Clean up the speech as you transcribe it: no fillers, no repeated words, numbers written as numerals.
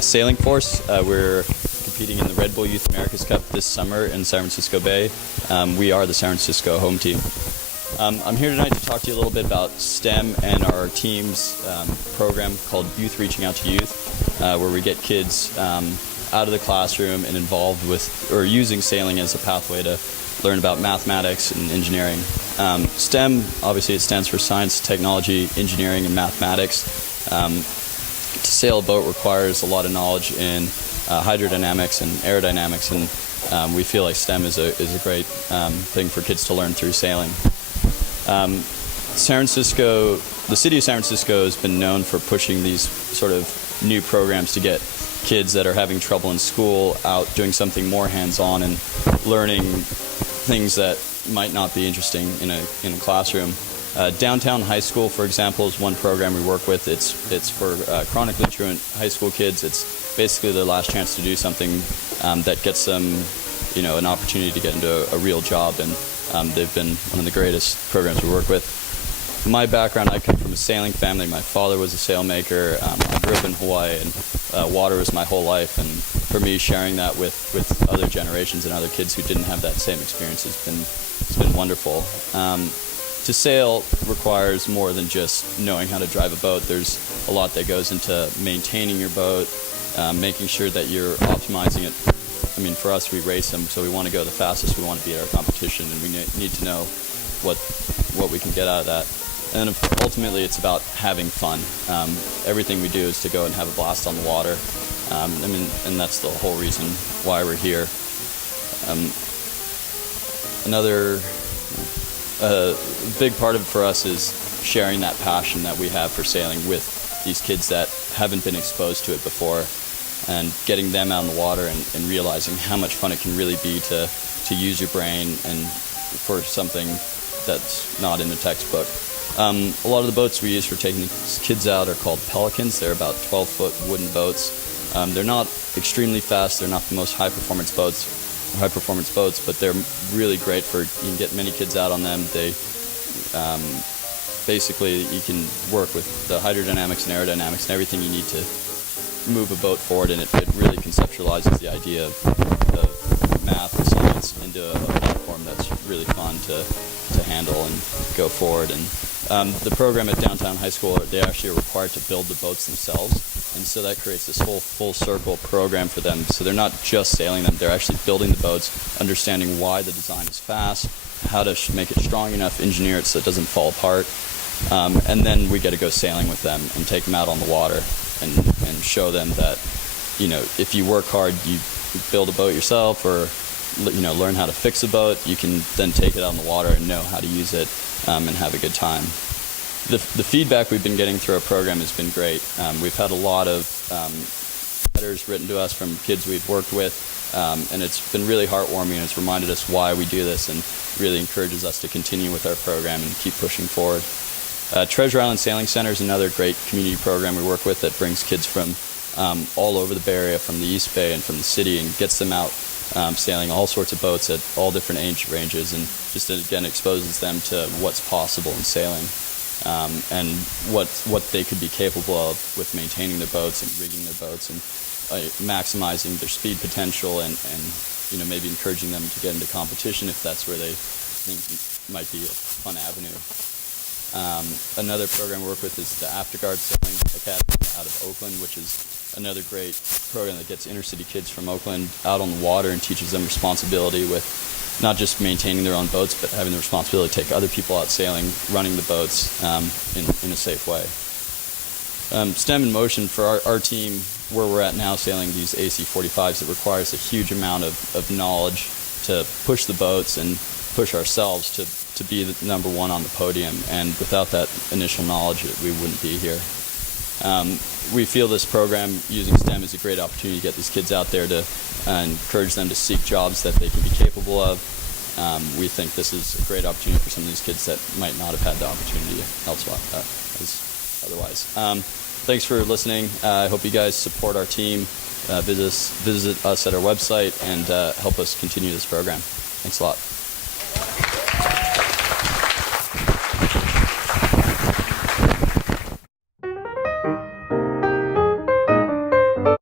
sailing force. We're competing in the Red Bull Youth Americas Cup this summer in San Francisco Bay. We are the San Francisco home team. I'm here tonight to talk to you a little bit about STEM and our team's program called Youth Reaching Out to Youth, where we get kids out of the classroom and involved with or using sailing as a pathway to learn about mathematics and engineering. STEM, obviously it stands for science, technology, engineering, and mathematics. To sail a boat requires a lot of knowledge in hydrodynamics and aerodynamics, and we feel like STEM is a great thing for kids to learn through sailing. San Francisco, the city of San Francisco has been known for pushing these sort of new programs to get kids that are having trouble in school out doing something more hands-on and learning things that might not be interesting in a classroom. Downtown High School, for example, is one program we work with. It's for chronically truant high school kids. It's basically their last chance to do something that gets them, an opportunity to get into a real job, and they've been one of the greatest programs we work with. My background, I come from a sailing family. My father was a sailmaker. I grew up in Hawaii, and water was my whole life. And for me, sharing that with other generations and other kids who didn't have that same experience it's been wonderful. To sail requires more than just knowing how to drive a boat. There's a lot that goes into maintaining your boat, making sure that you're optimizing it. I mean, for us, we race them, so we want to go the fastest. We want to beat our competition, and we need to know what we can get out of that. And ultimately, it's about having fun. Everything we do is to go and have a blast on the water. And that's the whole reason why we're here. Another big part of it for us is sharing that passion that we have for sailing with these kids that haven't been exposed to it before, and getting them out in the water and realizing how much fun it can really be to use your brain and for something that's not in the textbook. A lot of the boats we use for taking these kids out are called Pelicans. They're about 12-foot wooden boats. They're not extremely fast. They're not the most high-performance boats, but they're really great for, you can get many kids out on them. They basically, you can work with the hydrodynamics and aerodynamics and everything you need to move a boat forward, and it really conceptualizes the idea of math and science into a platform that's really fun to handle and go forward. And the program at Downtown High School, they actually are required to build the boats themselves, and so that creates this whole full circle program for them. So they're not just sailing them, they're actually building the boats, understanding why the design is fast, how to make it strong enough, engineer it so it doesn't fall apart, and then we get to go sailing with them and take them out on the water and show them that, if you work hard, you build a boat yourself, or learn how to fix a boat, you can then take it out on the water and know how to use it and have a good time. The feedback we've been getting through our program has been great. We've had a lot of letters written to us from kids we've worked with, and it's been really heartwarming, and it's reminded us why we do this and really encourages us to continue with our program and keep pushing forward. Treasure Island Sailing Center is another great community program we work with that brings kids from all over the Bay Area, from the East Bay and from the city, and gets them out sailing all sorts of boats at all different age ranges, and just again exposes them to what's possible in sailing, and what they could be capable of with maintaining their boats and rigging their boats and maximizing their speed potential, and maybe encouraging them to get into competition if that's where they think might be a fun avenue. Another program we work with is the Afterguard Sailing Academy out of Oakland, which is another great program that gets inner-city kids from Oakland out on the water and teaches them responsibility with not just maintaining their own boats, but having the responsibility to take other people out sailing, running the boats in a safe way. STEM in motion for our team, where we're at now sailing these AC-45s, it requires a huge amount of knowledge to push the boats and push ourselves to be the number one on the podium, and without that initial knowledge we wouldn't be here. We feel this program using STEM is a great opportunity to get these kids out there to encourage them to seek jobs that they can be capable of. We think this is a great opportunity for some of these kids that might not have had the opportunity elsewhere otherwise. Thanks for listening. I hope you guys support our team, visit us at our website, and help us continue this program. Thanks a lot.